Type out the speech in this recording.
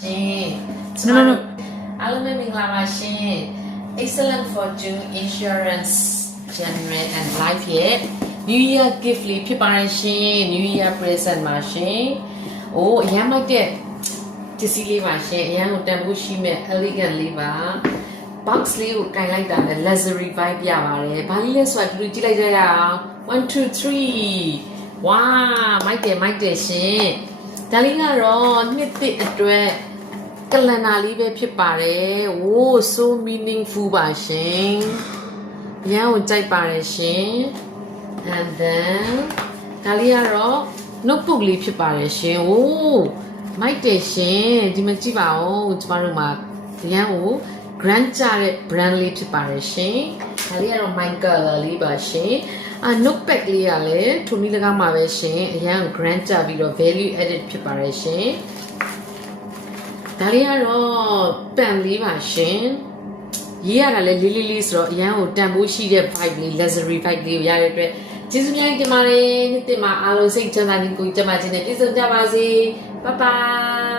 No. Aluminum machine. Excellent Fortune Insurance General and Life yet. New Year gift li preparation, New Year present machine. Oh, yeah, my dear. Tisili machine, yeah, Tambushi me elegantly ba. Box li kind like that, the luxury vibe yavare. Bali so I do like that. 1, 2, 3. Wow, my dear, shit. Darling, knit it. ကလန်နာလေးပဲဖြစ်ပါတယ် Oh so meaningful ပါရှင်ရန်ကိုကြိုက်ပါတယ်ရှင် and then ဒါလေးကတော့ notebook လေးဖြစ်ပါတယ်ရှင် Oh မိုက်တယ်ရှင်ဒီမှာကြည့်ပါဦးကျမတို့မှာရန်ကို grand ကြတဲ့ brand လေးဖြစ်ပါတယ်ရှင်ဒါလေးကတော့ my color လေးပါရှင် notepad လေးကလည်းထုံနည်း၎င်းပါပဲရှင်အရန် grand ကြပြီးတော့ value added ဖြစ်ပါတယ်ရှင်ဒါလေးကတော့ပန်လေးပါရှင်ရေးရတာလဲလေးဆိုတော့အရန်ကိုတန်ဖိုးရှိတဲ့ vibe လေး luxury vibe လေးကိုရတဲ့အတွက်ကျေးဇူးများတင်ပါတယ်နေ့တင်မှာအားလုံးစိတ်ချမ်းသာခြင်းကိုကြမှာခြင်းနဲ့ပြည့်စုံကြပါစေ bye bye